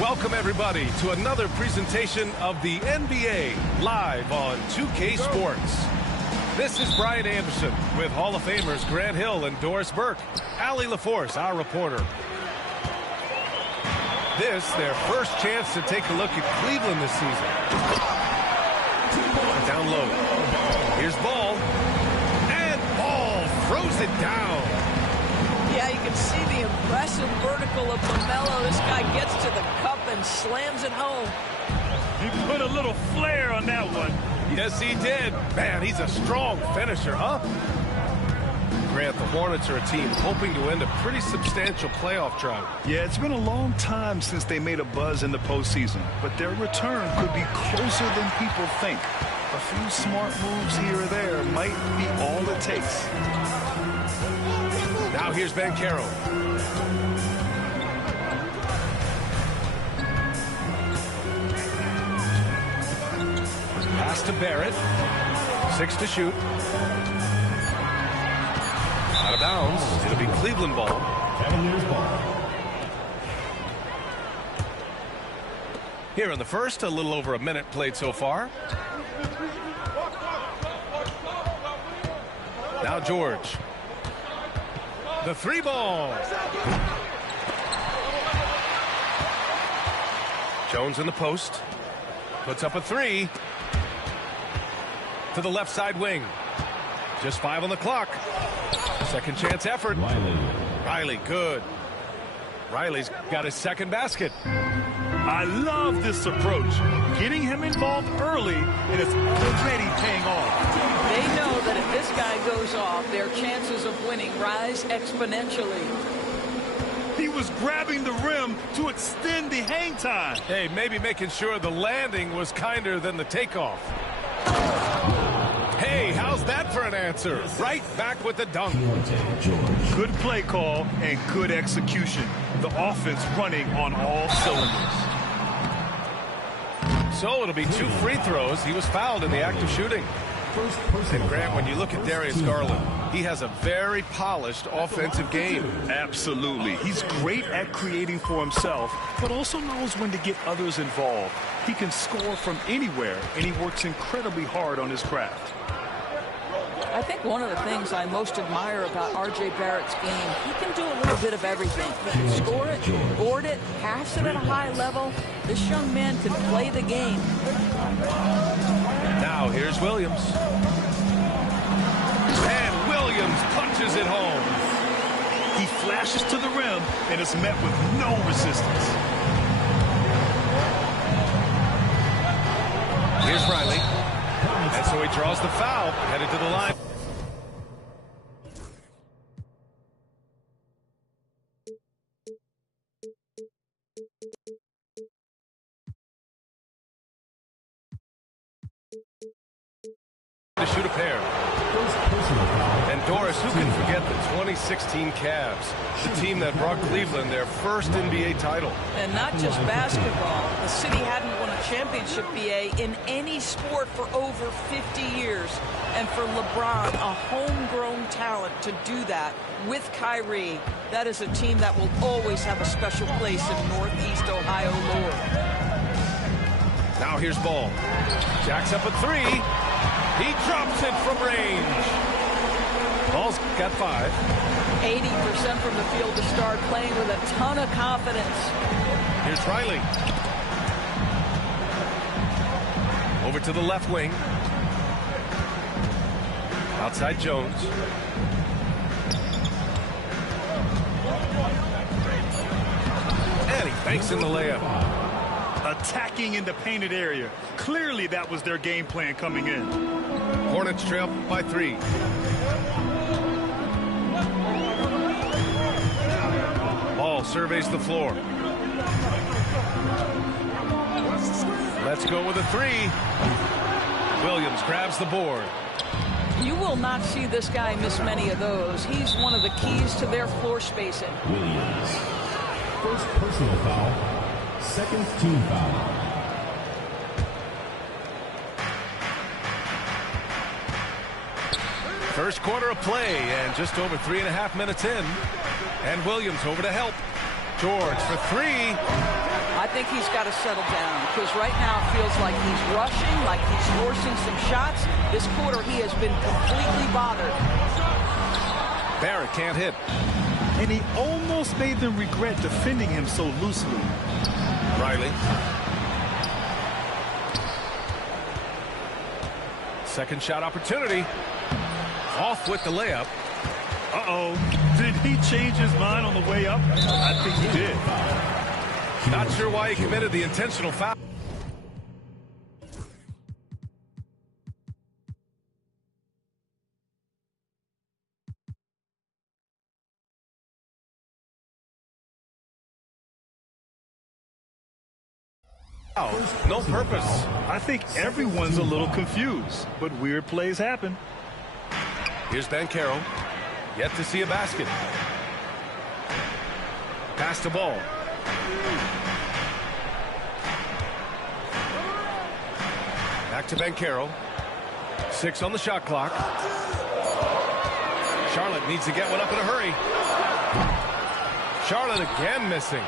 Welcome, everybody, to another presentation of the NBA live on 2K Sports. This is Brian Anderson with Hall of Famers Grant Hill and Doris Burke. Allie LaForce, our reporter. This, their first chance to take a look at Cleveland this season. Down low. Here's Ball. And Ball throws it down. Yeah, you can see the impressive vertical of LaMelo. This guy gets to the cup and slams it home. He put a little flair on that one. Yes, he did. Man, he's a strong finisher, huh? Grant, the Hornets are a team hoping to end a pretty substantial playoff drought. Yeah, it's been a long time since they made a buzz in the postseason, but their return could be closer than people think. A few smart moves here or there might be all it takes. Now here's Banchero. Pass to Barrett. 6 to shoot. Out of bounds. It'll be Cleveland ball. Cavaliers ball. Here in the first, a little over a minute played so far. Now George. The 3 ball. Jones in the post. Puts up a 3. To the left side wing. Just 5 on the clock. Second chance effort. Riley, good. Riley's got his second basket. I love this approach. Getting him involved early, and it's already paying off. They know that if this guy goes off, their chances of winning rise exponentially. He was grabbing the rim to extend the hang time. Hey, maybe making sure the landing was kinder than the takeoff. Hey, how's that for an answer? Right back with the dunk. Good play call and good execution. The offense running on all cylinders. So it'll be 2 free throws. He was fouled in the act of shooting. And Grant, when you look at Darius Garland, he has a very polished offensive game. Absolutely. He's great at creating for himself, but also knows when to get others involved. He can score from anywhere, and he works incredibly hard on his craft. I think one of the things I most admire about R.J. Barrett's game, he can do a little bit of everything. He can score it, board it, pass it at a high level. This young man can play the game. Now here's Williams. And Williams punches it home. He flashes to the rim and is met with no resistance. Here's Riley. And so he draws the foul, headed to the line. To shoot a pair. And Doris, who can forget the 2016 Cavs, the team that brought Cleveland their first NBA title. And not just basketball. The city hadn't won a championship, BA, in any sport for over 50 years. And for LeBron, a homegrown talent, to do that with Kyrie, that is a team that will always have a special place in Northeast Ohio lore. Now here's Ball. Jacks up a three. He drops it from range. Ball's got 5. 80% from the field to start, playing with a ton of confidence. Here's Riley. Over to the left wing. Outside Jones. And he banks in the layup. Attacking in the painted area. Clearly that was their game plan coming in. Hornets trail by 3. Ball surveys the floor. Let's go with a 3. Williams grabs the board. You will not see this guy miss many of those. He's one of the keys to their floor spacing. Williams. First personal foul. Second team foul. First quarter of play, and just over 3.5 minutes in. And Williams over to help. George for 3. I think he's got to settle down, because right now it feels like he's rushing, like he's forcing some shots. This quarter he has been completely bothered. Barrett can't hit. And he almost made them regret defending him so loosely. Riley. Second shot opportunity. Off with the layup. Uh-oh. Did he change his mind on the way up? I think he did. Not sure why he committed the intentional foul. No purpose. I think everyone's a little confused, but weird plays happen. Here's Banchero. Yet to see a basket. Pass the ball. Back to Banchero. 6 on the shot clock. Charlotte needs to get one up in a hurry. Charlotte again missing.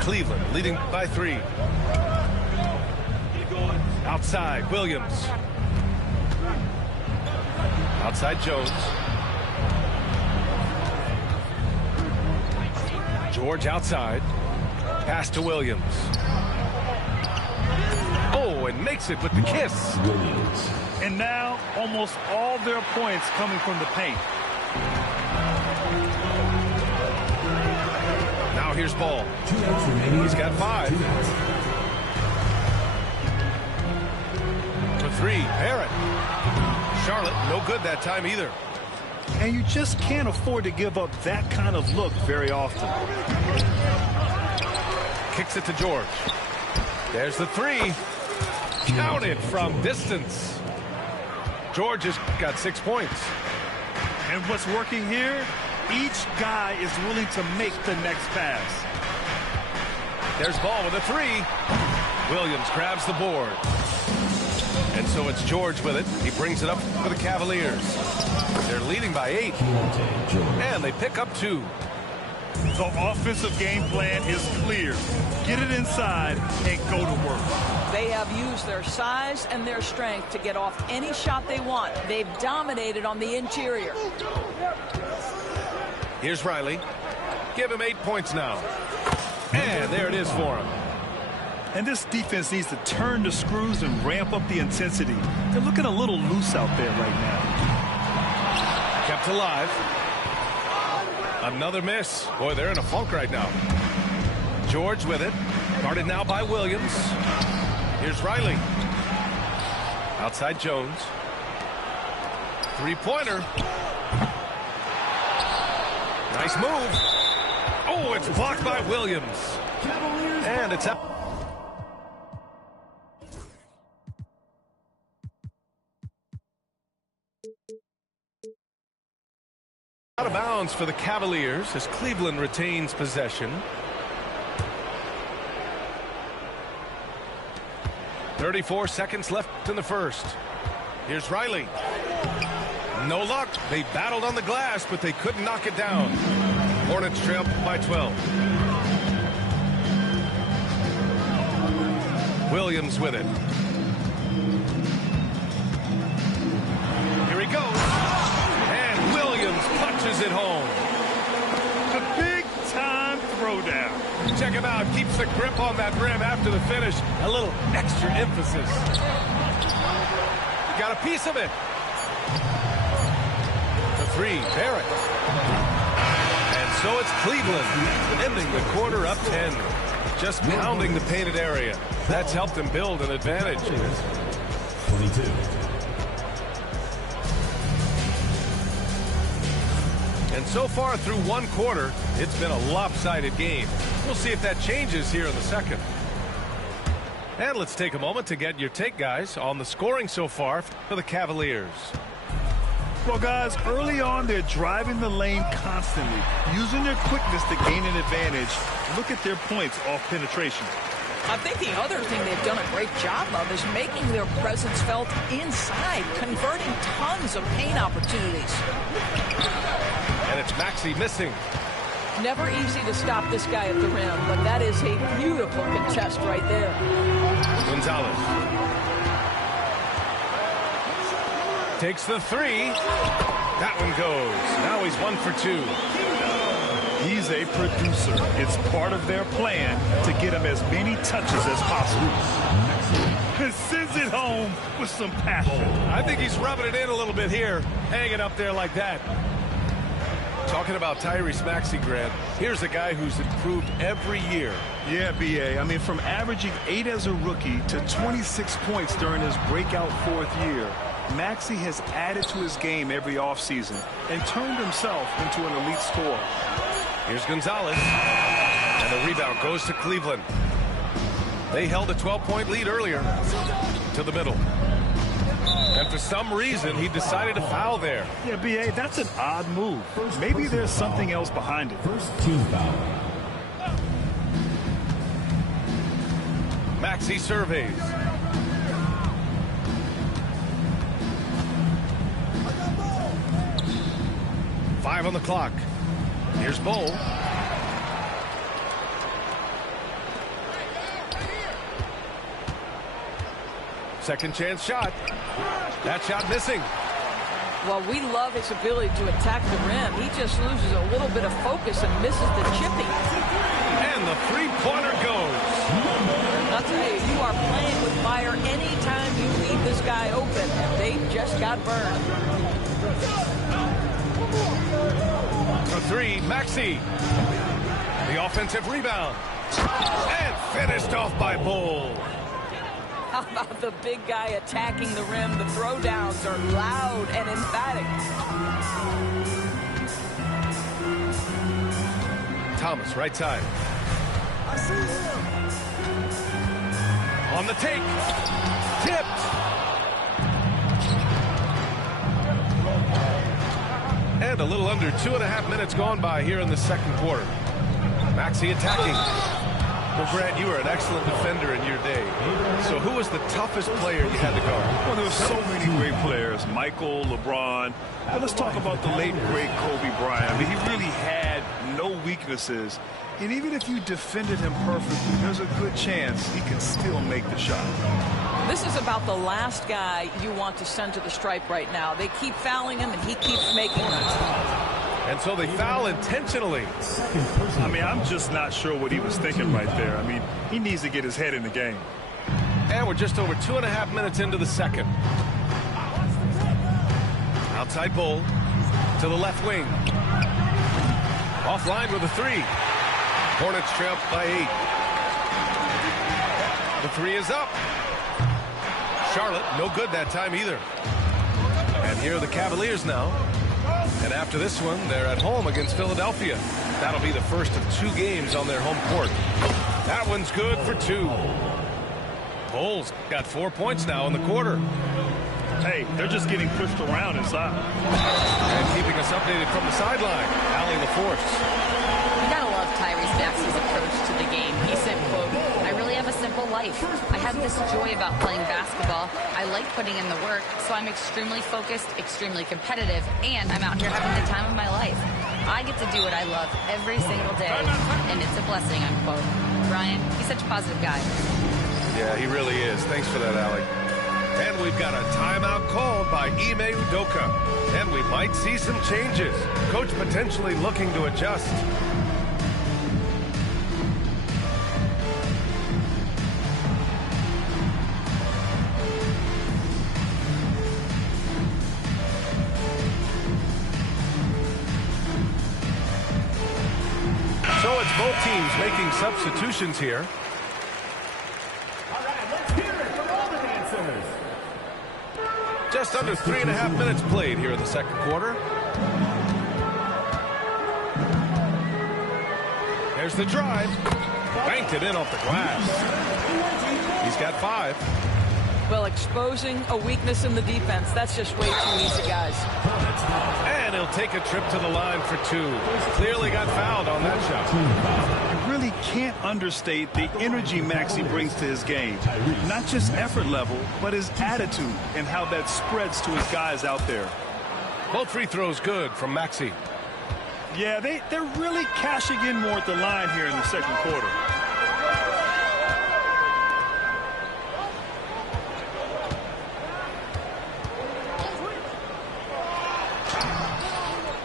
Cleveland leading by 3. Outside, Williams. Outside, Jones. George outside. Pass to Williams. Oh, and makes it with the kiss. Williams. And now almost all their points coming from the paint. Now here's Ball. 2 minutes remaining. He's got 5. 2 minutes. For 3, Barrett. Charlotte, no good that time either. And you just can't afford to give up that kind of look very often. Kicks it to George. There's the 3. Counted from distance. George has got 6 points. And what's working here? Each guy is willing to make the next pass. There's Ball with a 3. Williams grabs the board. And so it's George with it. He brings it up for the Cavaliers. They're leading by 8. And they pick up 2. The offensive game plan is clear. Get it inside and go to work. They have used their size and their strength to get off any shot they want. They've dominated on the interior. Here's Riley. Give him 8 points now. And there it is for him. And this defense needs to turn the screws and ramp up the intensity. They're looking a little loose out there right now. Kept alive. Another miss. Boy, they're in a funk right now. George with it. Guarded now by Williams. Here's Riley. Outside Jones. Three-pointer. Nice move. Oh, it's blocked by Williams. And it's out. Out of bounds for the Cavaliers as Cleveland retains possession. 34 seconds left in the first. Here's Riley. No luck. They battled on the glass, but they couldn't knock it down. Hornets trail by 12. Williams with it. Here he goes. And Williams punches it home. The big-time throwdown. Check him out. Keeps the grip on that rim after the finish. A little extra emphasis. Got a piece of it. The three, Barrett. And so it's Cleveland, ending the quarter up 10. Just pounding the painted area. That's helped them build an advantage. 22. And so far through one quarter, it's been a lopsided game. We'll see if that changes here in the second. And let's take a moment to get your take, guys, on the scoring so far for the Cavaliers. Well, guys, early on, they're driving the lane constantly, using their quickness to gain an advantage. Look at their points off penetration. I think the other thing they've done a great job of is making their presence felt inside, converting tons of paint opportunities. And it's Maxey missing. Never easy to stop this guy at the rim, but that is a beautiful contest right there. Gonzalez takes the three. That one goes. Now he's 1 for 2. He's a producer. It's part of their plan to get him as many touches as possible. And sends it home with some passion. I think he's rubbing it in a little bit here, hanging up there like that. Talking about Tyrese Maxey, Grant, here's a guy who's improved every year. Yeah, B.A. I mean, from averaging 8 as a rookie to 26 points during his breakout 4th year, Maxey has added to his game every offseason and turned himself into an elite scorer. Here's Gonzalez. And the rebound goes to Cleveland. They held a 12-point lead earlier. To the middle. And for some reason, he decided to foul there. Yeah, B.A., that's an odd move. Maybe there's something else behind it. First team foul. Maxey surveys. Five on the clock. Here's Bull. Second chance shot. That shot missing. Well, we love his ability to attack the rim. He just loses a little bit of focus and misses the chipping. And the three-pointer goes. I'll tell you, you are playing with fire anytime you leave this guy open. They just got burned. For three, Maxey. The offensive rebound. And finished off by Bull. How about the big guy attacking the rim? The throwdowns are loud and emphatic. Thomas, right side. I see him. On the take. Tipped. And a little under 2.5 minutes gone by here in the second quarter. Maxey attacking. Well, Grant, you were an excellent defender in your day. So who was the toughest player you had to guard? Well, there were so many great players. Michael, LeBron. But let's talk about the late, great Kobe Bryant. I mean, he really had no weaknesses. And even if you defended him perfectly, there's a good chance he can still make the shot. This is about the last guy you want to send to the stripe right now. They keep fouling him, and he keeps making them. And so they foul intentionally. I mean, I'm just not sure what he was thinking right there. I mean, he needs to get his head in the game. And we're just over 2.5 minutes into the second. Outside Bull to the left wing. Offline with a three. Hornets trail by 8. The three is up. Charlotte, no good that time either. And here are the Cavaliers now. And after this one, they're at home against Philadelphia. That'll be the first of 2 games on their home court. That one's good for 2. Bulls got 4 points now in the quarter. Hey, they're just getting pushed around inside. And keeping us updated from the sideline, Allie LaForce. You gotta love Tyrese Maxey's approach to the game. He said, quote, "I really have a simple life. I have this joy about playing basketball. I like putting in the work, so I'm extremely focused, extremely competitive, and I'm out here having the time of my life. I get to do what I love every single day, and it's a blessing," unquote. Brian, he's such a positive guy. Yeah, he really is. Thanks for that, Allie. And we've got a timeout called by Ime Udoka. And we might see some changes. Coach potentially looking to adjust. So it's both teams making substitutions here. Just under 3.5 minutes played here in the second quarter. There's the drive. Banked it in off the glass. He's got 5. Well, exposing a weakness in the defense, that's just way too easy, guys. And he'll take a trip to the line for 2. Clearly got fouled on that shot. You really can't understate the energy Maxey brings to his game. Not just effort level, but his attitude and how that spreads to his guys out there. Both free throws good from Maxey. Yeah, they're really cashing in more at the line here in the second quarter.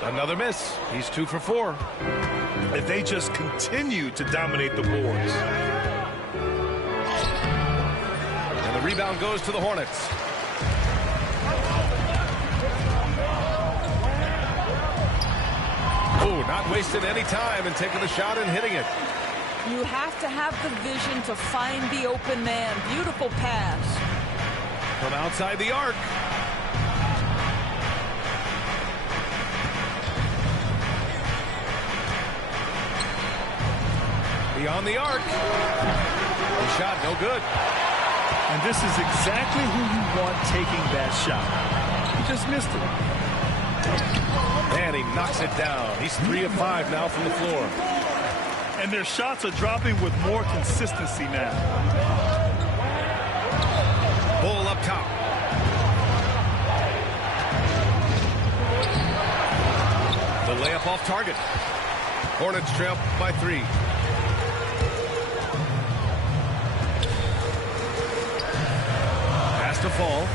Another miss. He's 2 for 4. If they just continue to dominate the boards. And the rebound goes to the Hornets. Oh, not wasting any time and taking the shot and hitting it. You have to have the vision to find the open man. Beautiful pass. From outside the arc. Beyond the arc. The shot no good. And this is exactly who you want taking that shot. He just missed it. And he knocks it down. He's 3 of 5 now from the floor. And their shots are dropping with more consistency now. Bull up top. The layup off target. Hornets trail by 3. Has to fall.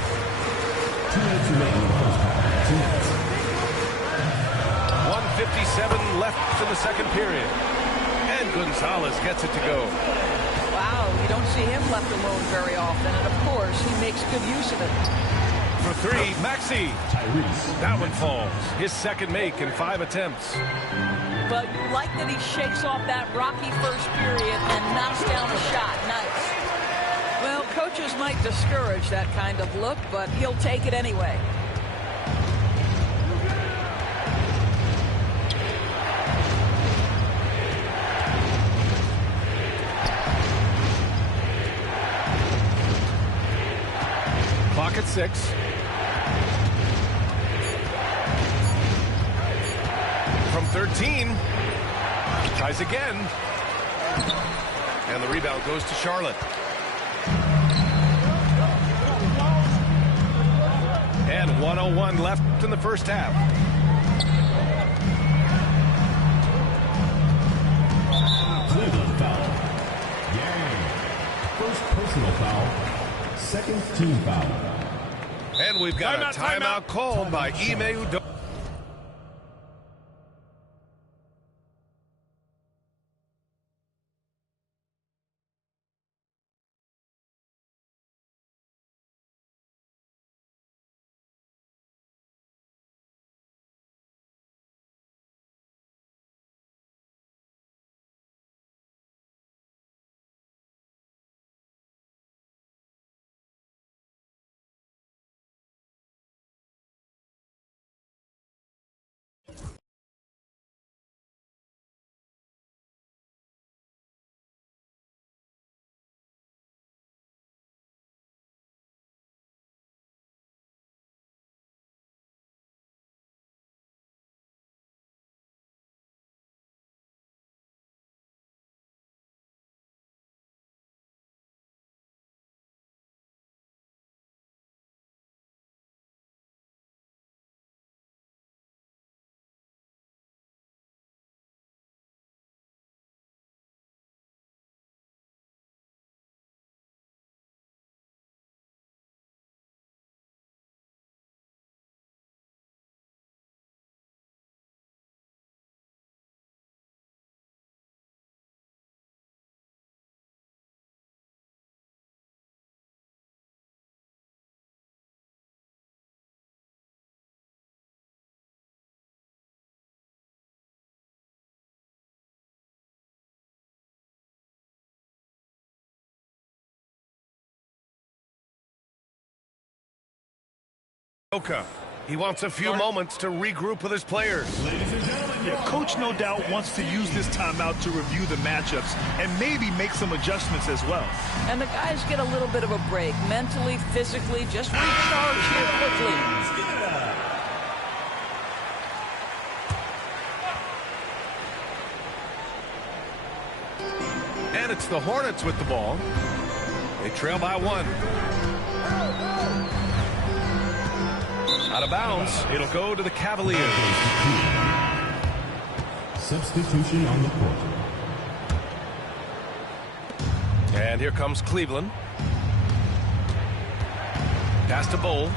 2 minutes remaining in the first half. 2 minutes. 1:57 left in the second period. And Gonzalez gets it to go. Wow, you don't see him left alone very often. And, of course, he makes good use of it. For 3, Maxey. Tyrese. That one falls. His second make in 5 attempts. But you like that he shakes off that rocky first period and knocks down a shot. Nice. Well, coaches might discourage that kind of look, but he'll take it anyway. Clock at 6. From 13. Tries again. And the rebound goes to Charlotte. And 1:01 left in the first half. Cleveland foul. Yang. First personal foul. Second team foul. And we've got a timeout called by Ime Udoka. Oka. He wants a few moments to regroup with his players. Yeah, coach no doubt wants to use this timeout to review the matchups and maybe make some adjustments as well. And the guys get a little bit of a break, mentally, physically, just recharge here quickly. And it's the Hornets with the ball. They trail by 1. Out of bounds. It'll go to the Cavaliers. Substitution on the court. And here comes Cleveland. Pass to Bowl.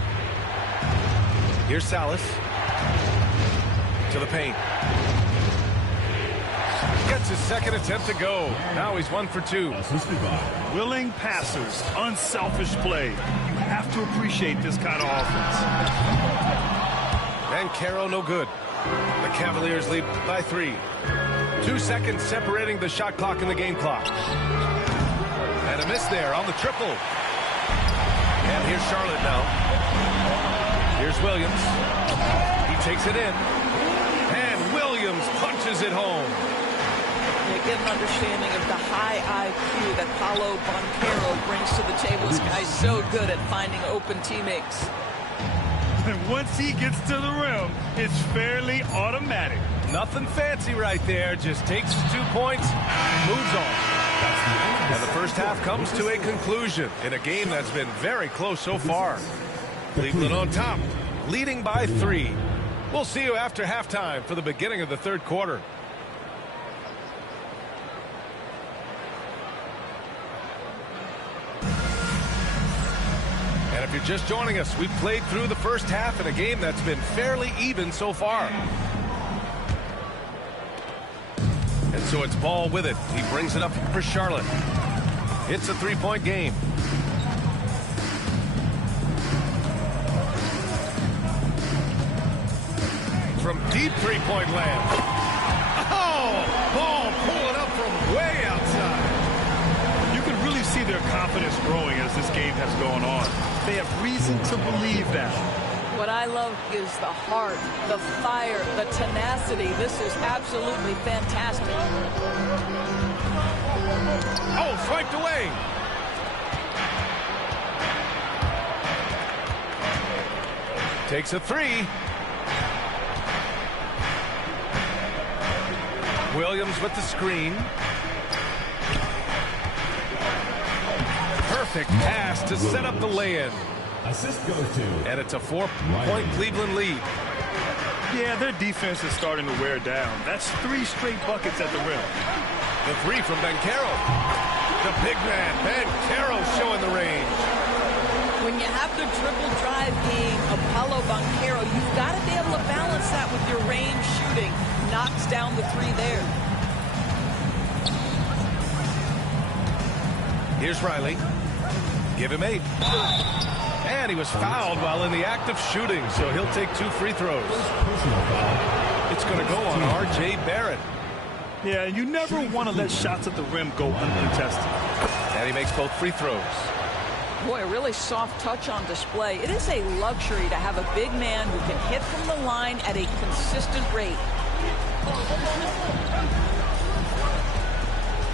Here's Salas. To the paint. Gets his second attempt to go. Now he's 1 for 2. Willing passers, unselfish play. You have to appreciate this kind of offense. And Caro no good. The Cavaliers lead by 3. 2 seconds separating the shot clock and the game clock. And a miss there on the triple. And here's Charlotte now. Here's Williams. He takes it in. And Williams punches it home. You get an understanding of the high IQ that Paolo Banchero brings to the table. This guy's so good at finding open teammates. And once he gets to the rim, it's fairly automatic. Nothing fancy right there. Just takes his 2 points, moves on. And the first half comes to a conclusion in a game that's been very close so far. Cleveland on top, leading by 3. We'll see you after halftime for the beginning of the third quarter. And if you're just joining us, we've played through the first half in a game that's been fairly even so far. And so it's Ball with it. He brings it up for Charlotte. It's a 3-point game. From deep 3-point land. Oh! Ball pulling up from way outside. You can really see their confidence growing as this game has gone on. They have reason to believe that. What I love is the heart, the fire, the tenacity. This is absolutely fantastic. Oh, swiped away. Takes a 3. Williams with the screen. Perfect pass to set up the lay-in. Assist goes to. And it's a 4-point Cleveland lead. Yeah, their defense is starting to wear down. That's 3 straight buckets at the rim. The 3 from Banchero. The big man, Banchero, showing the range. When you have the dribble drive game of Paolo Banchero, you've got to be able to balance that with your range shooting. Knocks down the 3 there. Here's Riley. Give him 8. And he was fouled while in the act of shooting, so he'll take 2 free throws. It's going to go on R.J. Barrett. Yeah, you never want to let shots at the rim go uncontested. And he makes both free throws. Boy, a really soft touch on display. It is a luxury to have a big man who can hit from the line at a consistent rate.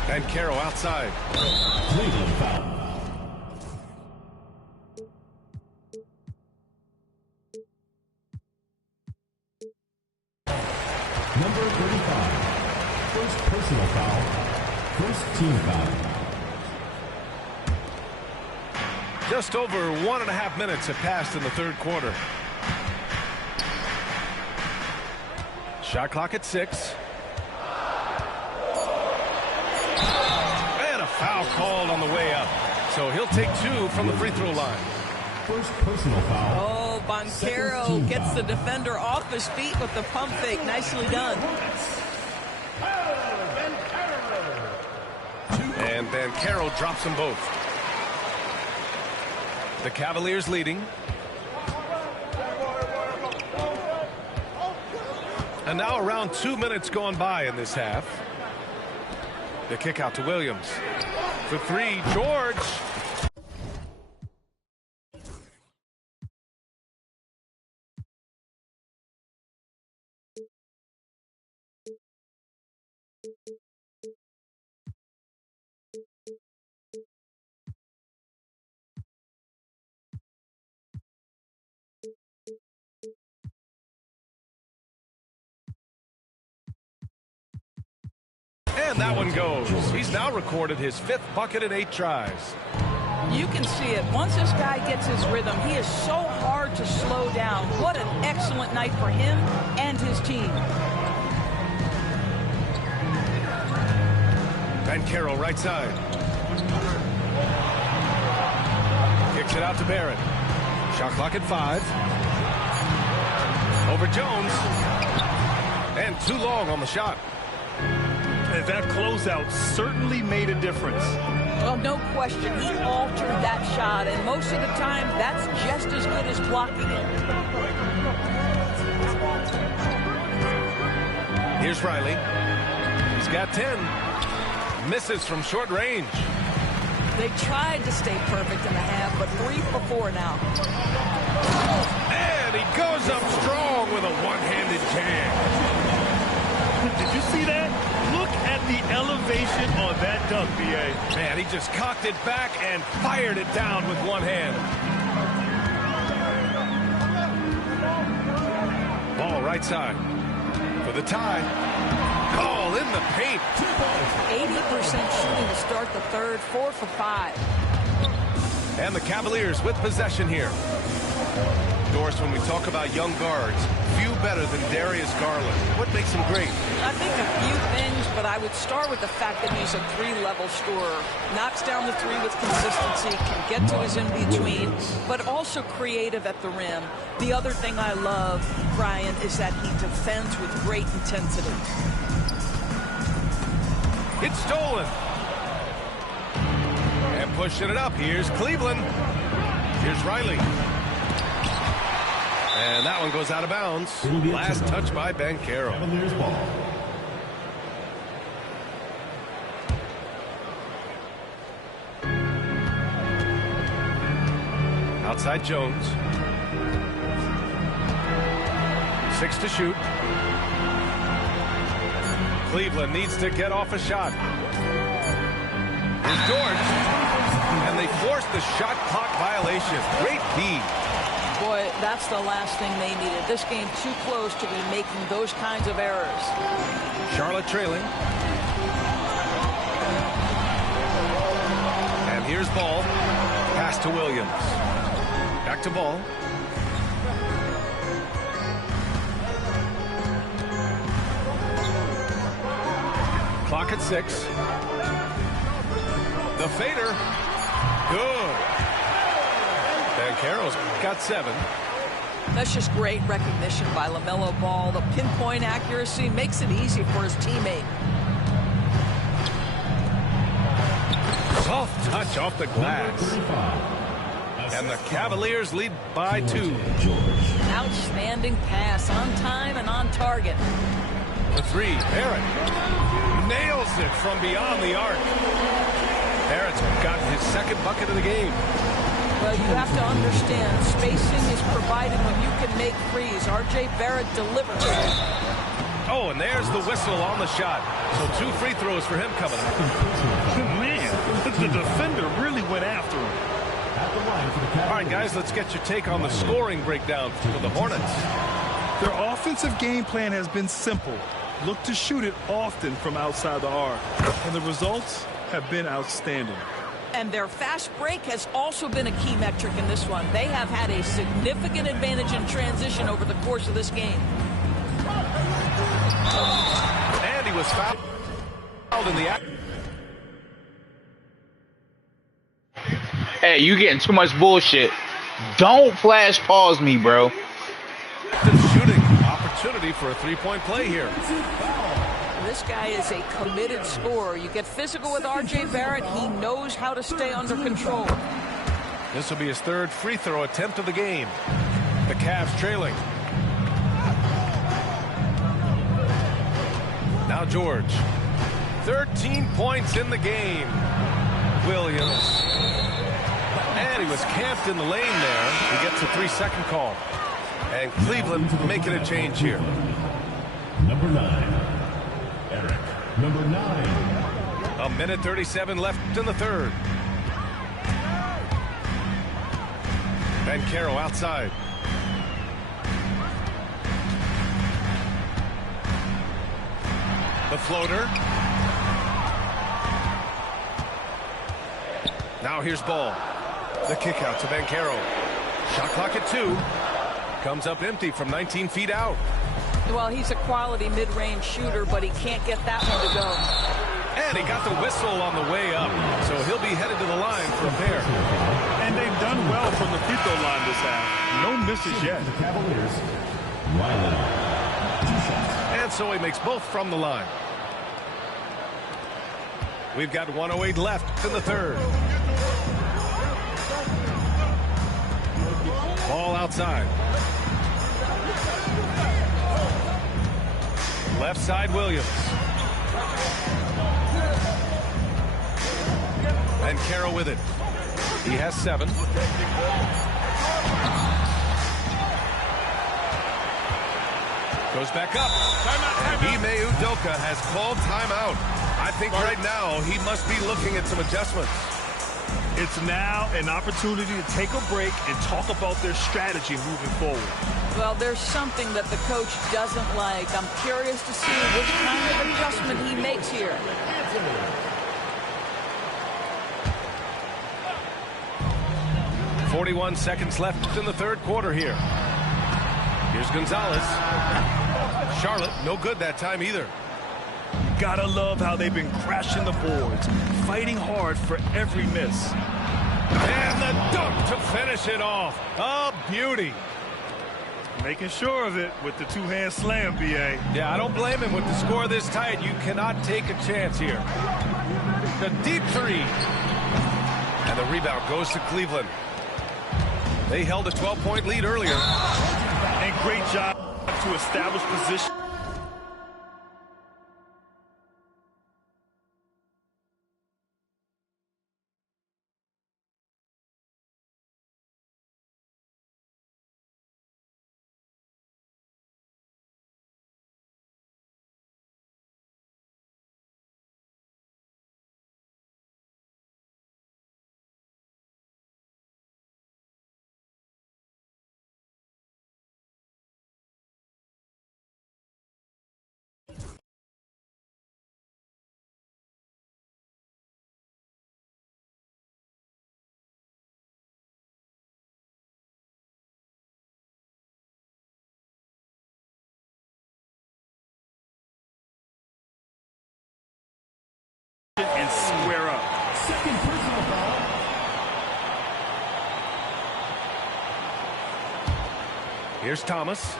And Caro outside. Cleveland foul. Number 35. First personal foul. First team foul. Just over 1.5 minutes have passed in the third quarter. Shot clock at 6. And a foul called on the way up. So he'll take 2 from the free throw line. First personal foul. Oh, Banchero gets the defender off his feet with the pump fake. Nicely done. And Banchero drops them both. The Cavaliers leading. And now around 2 minutes gone by in this half. The kick out to Williams. For 3, George. And that one goes. He's now recorded his 5th bucket in 8 tries. You can see it. Once this guy gets his rhythm, he is so hard to slow down. What an excellent night for him and his team. Banchero right side. Kicks it out to Barrett. Shot clock at 5. Over Jones. And too long on the shot. And that closeout certainly made a difference. Well, no question. He altered that shot, and most of the time, that's just as good as blocking it. Here's Riley. He's got 10. Misses from short range. They tried to stay perfect in the half, but 3 for 4 now. And he goes up strong with a one-handed jam. Did you see that? Look at the elevation on that dunk, B.A. Man, he just cocked it back and fired it down with one hand. Ball right side for the tie. Ball in the paint. 80% shooting to start the third, 4 for 5. And the Cavaliers with possession here. Doris, when we talk about young guards, few better than Darius Garland. What makes him great? I think a few things, but I would start with the fact that he's a 3-level scorer. Knocks down the 3 with consistency, can get to his in-between, but also creative at the rim. The other thing I love, Brian, is that he defends with great intensity. It's stolen. And pushing it up. Here's Cleveland. Here's Riley. And that one goes out of bounds. Last touch by Banchero. Cavaliers ball. Outside Jones. 6 to shoot. Cleveland needs to get off a shot. Here's George. And they force the shot clock violation. Great D. Boy, that's the last thing they needed. This game too close to be making those kinds of errors. Charlotte trailing. And here's Ball. Pass to Williams. Back to Ball. Clock at 6. The fader. Good. Banchero's got 7. That's just great recognition by LaMelo Ball. The pinpoint accuracy makes it easy for his teammate. Soft touch off the glass. And the Cavaliers lead by 2. Outstanding pass, on time and on target. The 3, Barrett. Nails it from beyond the arc. Barrett's gotten his 2nd bucket of the game. Well, you have to understand, spacing is provided when you can make threes. R.J. Barrett delivers. Oh, and there's the whistle on the shot. So 2 free throws for him coming up. Man, the defender really went after him. All right, guys, let's get your take on the scoring breakdown for the Hornets. Their offensive game plan has been simple. Look to shoot it often from outside the arc. And the results have been outstanding. And their fast break has also been a key metric in this one. They have had a significant advantage in transition over the course of this game. And he was fouled in the act. Hey, you getting too much bullshit. Don't flash pause me, bro. Shooting opportunity for a 3-point play here. This guy is a committed scorer. You get physical with R.J. Barrett. He knows how to stay under control. This will be his 3rd free throw attempt of the game. The Cavs trailing. Now George. 13 points in the game. Williams. And he was camped in the lane there. He gets a 3-second call. And Cleveland making a change here. Number 9. Eric. Number 9. A minute 37 left in the 3rd. Banchero outside. The floater. Now here's Ball. The kick out to Banchero. Shot clock at 2. Comes up empty from 19 feet out. Well, he's a quality mid-range shooter, but he can't get that one to go. And he got the whistle on the way up, so he'll be headed to the line for a pair. And they've done well from the free throw line this half. No misses yet. The Cavaliers, Riley. 2 shots. And so he makes both from the line. We've got 1:08 left in the third. Ball outside. Left side, Williams. And Carroll with it. He has 7. Goes back up. Ime Udoka has called timeout. I think right now he must be looking at some adjustments. It's now an opportunity to take a break and talk about their strategy moving forward. Well, there's something that the coach doesn't like. I'm curious to see which kind of adjustment he makes here. 41 seconds left in the third quarter here. Here's Gonzalez. Charlotte, no good that time either. Gotta love how they've been crashing the boards, fighting hard for every miss. And the dunk to finish it off. A beauty. Making sure of it with the two-hand slam, B.A. Yeah, I don't blame him with the score this tight. You cannot take a chance here. The deep 3. And the rebound goes to Cleveland. They held a 12-point lead earlier. And great job to establish position. And square up. Second personal foul. Here's Thomas.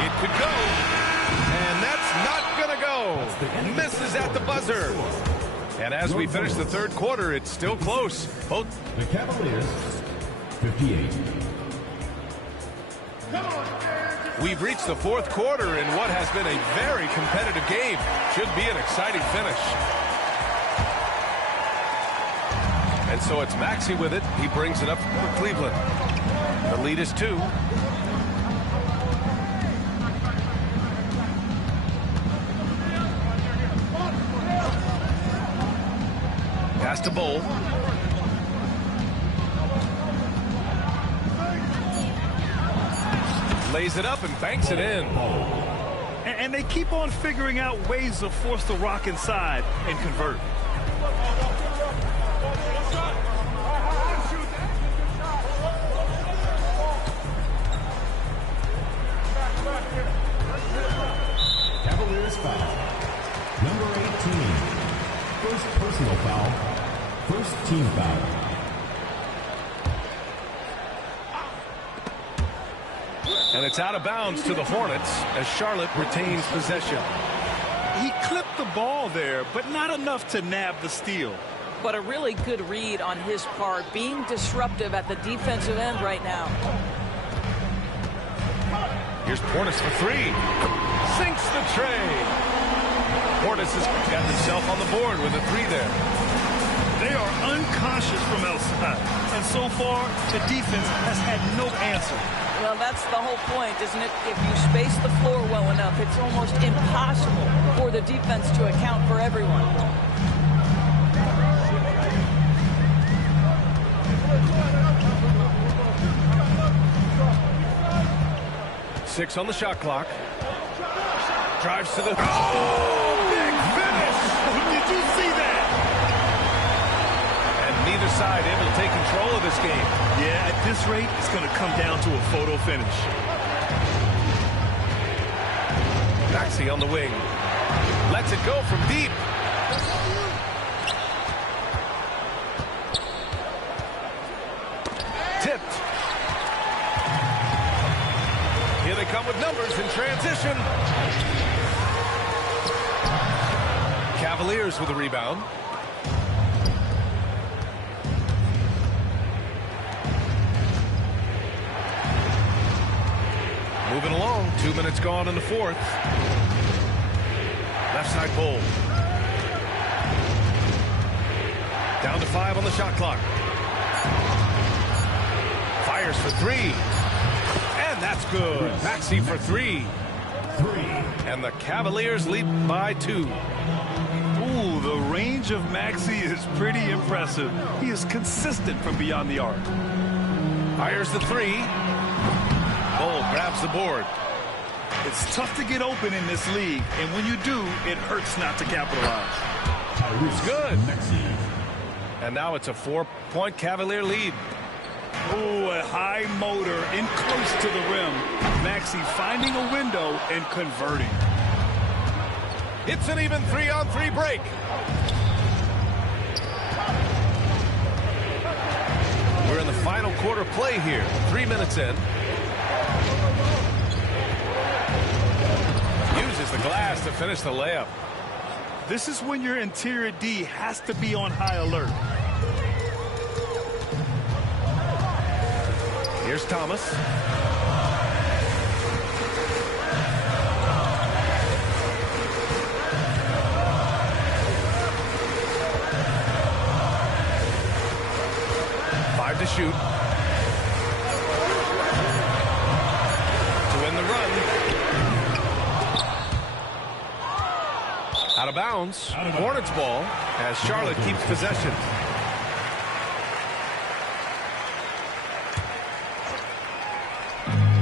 It could go. And that's not going to go. Misses at the buzzer. And as we finish the third quarter, it's still close. Both The Cavaliers, 58. We've reached the fourth quarter in what has been a very competitive game. Should be an exciting finish. And so it's Maxey with it. He brings it up for Cleveland. The lead is 2. Pass to Bowl. Lays it up and banks it in. And they keep on figuring out ways to force the rock inside and convert. Cavaliers foul. Number 18. First personal foul. First team foul. And it's out of bounds to the Hornets as Charlotte retains possession. He clipped the ball there, but not enough to nab the steal. But a really good read on his part, being disruptive at the defensive end right now. Here's Portis for 3. Sinks the tray. Portis has got himself on the board with a 3 there. They are unconscious from outside. And so far, the defense has had no answer. Well, that's the whole point, isn't it? If you space the floor well enough, it's almost impossible for the defense to account for everyone. 6 on the shot clock. Drives to the... Oh, big finish! Did you see that? And neither side able to take control of this game. Yeah, at this rate, it's going to come down to a photo finish. Maxey on the wing. Lets it go from deep. Tipped. Here they come with numbers in transition. Cavaliers with a rebound. Moving along. 2 minutes gone in the fourth. Left side Bull. Down to 5 on the shot clock. Fires for 3. And that's good. Maxey for 3. And the Cavaliers lead by 2. Ooh, the range of Maxey is pretty impressive. He is consistent from beyond the arc. Fires the 3. Bull grabs the board. It's tough to get open in this league, and when you do, it hurts not to capitalize. It's good. And now it's a 4-point Cavalier lead. Ooh, a high motor in close to the rim. Maxey finding a window and converting. It's an even 3-on-3 break. We're in the final quarter play here. 3 minutes in. Uses the glass to finish the layup. This is when your interior D has to be on high alert. Here's Thomas. Five to shoot. To win the run. Out of bounds. Hornets ball as Charlotte keeps possession.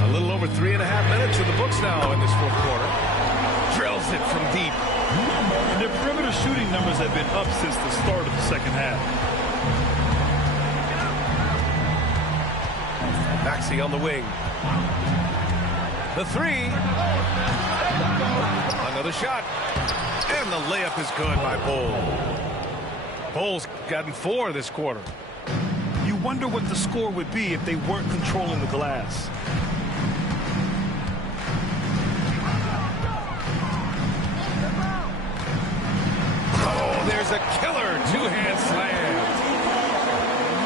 A little over 3.5 minutes in the books now in this fourth quarter. Drills it from deep. And their perimeter shooting numbers have been up since the start of the second half. Maxey on the wing. The 3. Another shot. And the layup is good by Bull. Bull's gotten 4 this quarter. You wonder what the score would be if they weren't controlling the glass. Oh, there's a killer two-hand slam.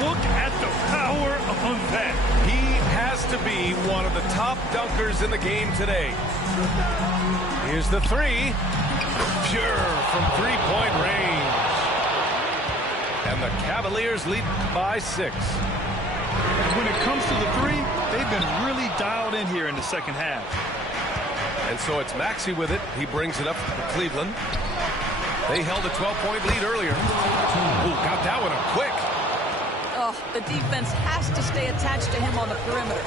Look at the power on that. He has to be one of the top dunkers in the game today. Here's the 3. Pure from 3-point range. And the Cavaliers lead by 6. When it comes to the 3, they've been really dialed in here in the second half. And so it's Maxey with it. He brings it up for Cleveland. They held a 12-point lead earlier. Ooh, got that one up quick. Oh, the defense has to stay attached to him on the perimeter.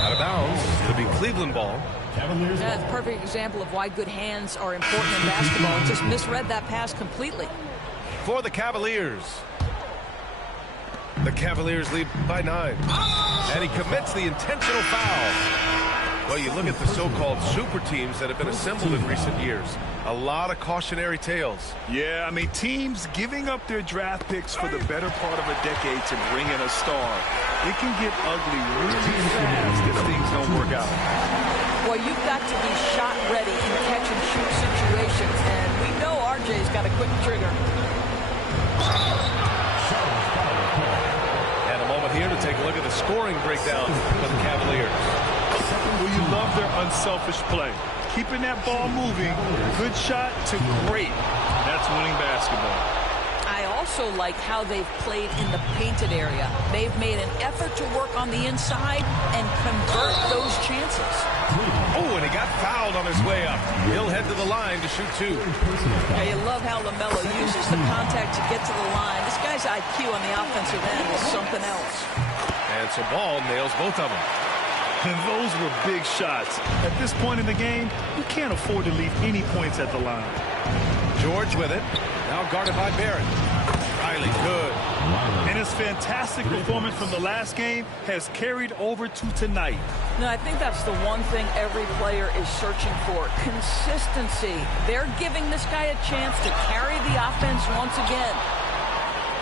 Out of bounds. It'll be Cleveland ball. That's a perfect example of why good hands are important in basketball. Just misread that pass completely. For the Cavaliers. The Cavaliers lead by 9. And he commits the intentional foul. Well, you look at the so-called super teams that have been assembled in recent years. A lot of cautionary tales. Yeah, I mean, teams giving up their draft picks for the better part of a decade to bring in a star. It can get ugly really fast if things don't work out. Well, you've got to be shot ready in catch-and-shoot situations, and we know RJ's got a quick trigger. And a moment here to take a look at the scoring breakdown for the Cavaliers. Well, you love their unselfish play. Keeping that ball moving, good shot to great. That's winning basketball. I also like how they've played in the painted area. They've made an effort to work on the inside and convert those chances. Oh, and he got fouled on his way up. He'll head to the line to shoot 2. Yeah, you love how LaMelo uses the contact to get to the line. This guy's IQ on the offensive end is something else. And so Ball nails both of them. And those were big shots. At this point in the game, you can't afford to leave any points at the line. George with it. Now guarded by Barrett. Riley good. And his fantastic performance from the last game has carried over to tonight. No, I think that's the one thing every player is searching for. Consistency. They're giving this guy a chance to carry the offense once again.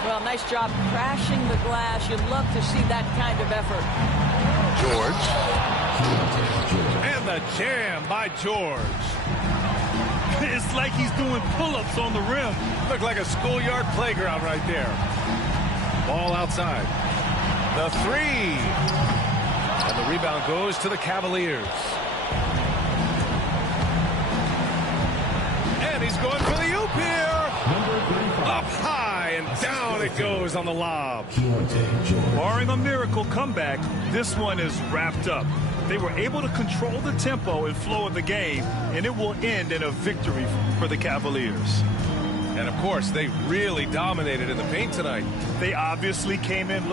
Well, nice job crashing the glass. You'd love to see that kind of effort. George. And the jam by George. It's like he's doing pull-ups on the rim. Looked like a schoolyard playground right there. Ball outside. The three. And the rebound goes to the Cavaliers. And he's going for the oop here. Up high and down it goes on the lob. Barring a miracle comeback, this one is wrapped up. They were able to control the tempo and flow of the game, and it will end in a victory for the Cavaliers. And of course, they really dominated in the paint tonight. They obviously came in